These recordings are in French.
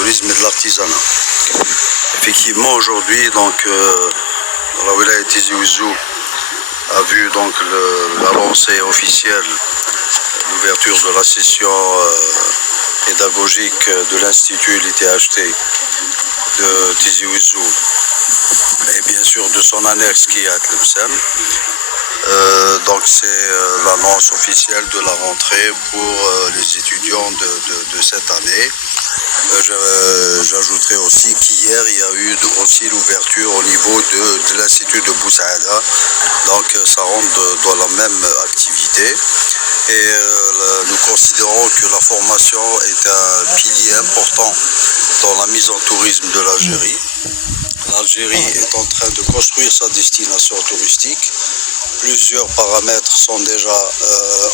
tourisme et de l'artisanat. Effectivement, aujourd'hui, la wilaya Tizi Ouzou a vu la lancée officielle, l'ouverture de la session pédagogique de l'Institut l'ITHT de Tizi Ouzou et bien sûr de son annexe qui est à Tlemcen. Donc c'est l'annonce officielle de la rentrée pour les étudiants de cette année. J'ajouterai aussi qu'hier il y a eu aussi l'ouverture au niveau de l'Institut de Boussaïda, donc ça rentre dans la même activité. Et nous considérons que la formation est un pilier important dans la mise en tourisme de l'Algérie. L'Algérie est en train de construire sa destination touristique. Plusieurs paramètres sont déjà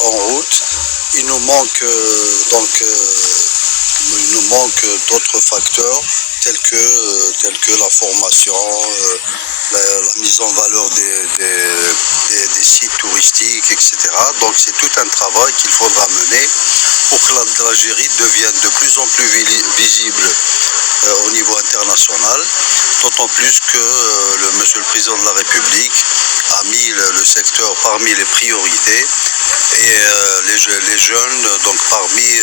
en route. Il nous manque d'autres facteurs tels que la formation, la mise en valeur des sites touristiques, etc. Donc c'est tout un travail qu'il faudra mener pour que l'Algérie devienne de plus en plus visible au niveau international, d'autant plus que Monsieur le Président de la République a mis le secteur parmi les priorités et les jeunes donc parmi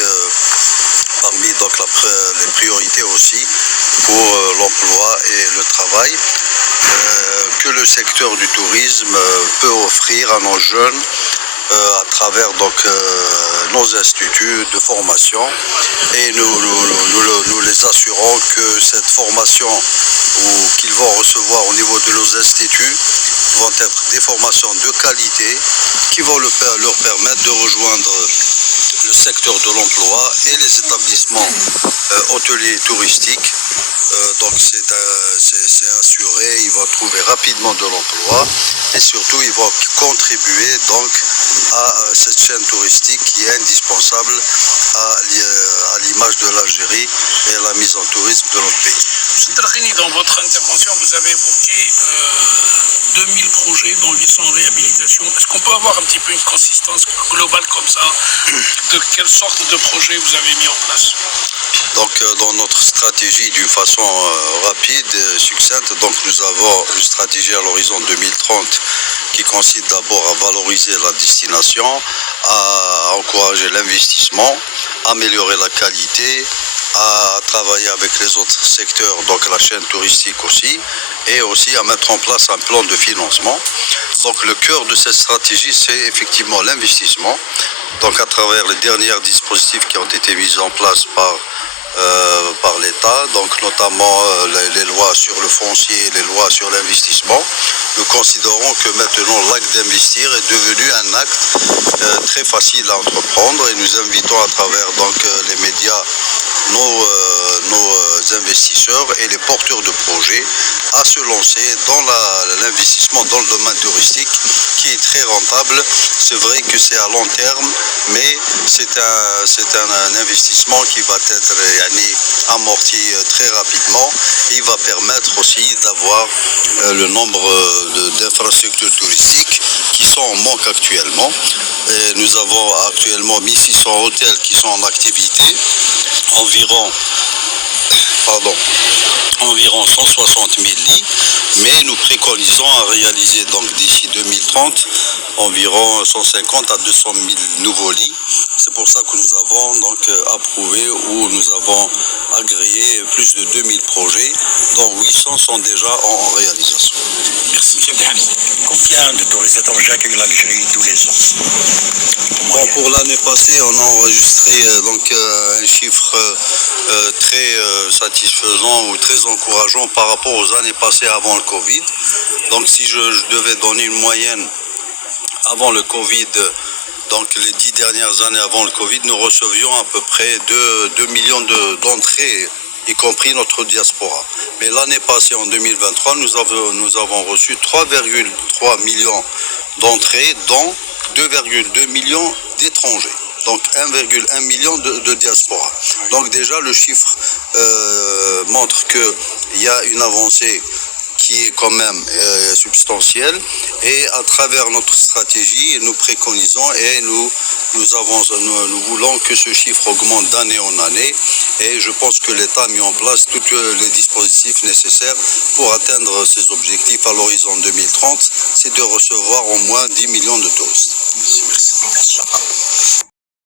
les priorités aussi pour l'emploi et le travail que le secteur du tourisme peut offrir à nos jeunes à travers nos instituts de formation, et nous les assurons que cette formation qu'ils vont recevoir au niveau de nos instituts vont être des formations de qualité qui vont leur permettre de rejoindre le secteur de l'emploi et les établissements hôteliers touristiques. Donc c'est assuré, ils vont trouver rapidement de l'emploi et surtout ils vont contribuer donc à cette chaîne touristique qui est indispensable à l'image de l'Algérie et à la mise en tourisme de notre pays. M. Trakhini, dans votre intervention, vous avez évoqué 2000 projets dont 800 en réhabilitation. Est-ce qu'on peut avoir un petit peu une consistance globale comme ça de quelle sorte de projet vous avez mis en place? Donc dans notre stratégie d'une façon rapide et succincte, donc nous avons une stratégie à l'horizon 2030 qui consiste d'abord à valoriser la destination, à encourager l'investissement, améliorer la qualité, à travailler avec les autres secteurs, donc la chaîne touristique aussi, et aussi à mettre en place un plan de financement. Donc le cœur de cette stratégie, c'est effectivement l'investissement, donc à travers les derniers dispositifs qui ont été mis en place par l'État, donc notamment les lois sur le foncier, les lois sur l'investissement. Nous considérons que maintenant l'acte d'investir est devenu un acte très facile à entreprendre, et nous invitons à travers les médias nos investisseurs et les porteurs de projets à se lancer dans l'investissement dans le domaine touristique qui est très rentable. C'est vrai que c'est à long terme, mais c'est un investissement qui va être amorti très rapidement, et il va permettre aussi d'avoir le nombre d'infrastructures touristiques qui sont en manque actuellement. Et nous avons actuellement 1600 hôtels qui sont en activité, environ 160 000 lits, mais nous préconisons à réaliser donc d'ici 2030 environ 150 à 200 000 nouveaux lits. C'est pour ça que nous avons donc approuvé, ou nous avons agréé plus de 2000 projets, dont 800 sont déjà en réalisation. Merci. M. Abdelhamid, combien de touristes étrangers accueille l'Algérie tous les ans? Bon, pour l'année passée, on a enregistré un chiffre très satisfaisant ou très encourageant par rapport aux années passées avant le Covid. Donc si je devais donner une moyenne avant le Covid, donc les 10 dernières années avant le Covid, nous recevions à peu près 2 millions d'entrées, y compris notre diaspora. Mais l'année passée, en 2023, nous avons reçu 3,3 millions d'entrées, dont 2,2 millions d'étrangers. Donc 1,1 million de diaspora. Donc déjà le chiffre montre qu'il y a une avancée qui est quand même substantiel. Et à travers notre stratégie, nous préconisons et nous voulons que ce chiffre augmente d'année en année. Et je pense que l'État a mis en place tous les dispositifs nécessaires pour atteindre ces objectifs à l'horizon 2030, c'est de recevoir au moins 10 millions de touristes. Merci.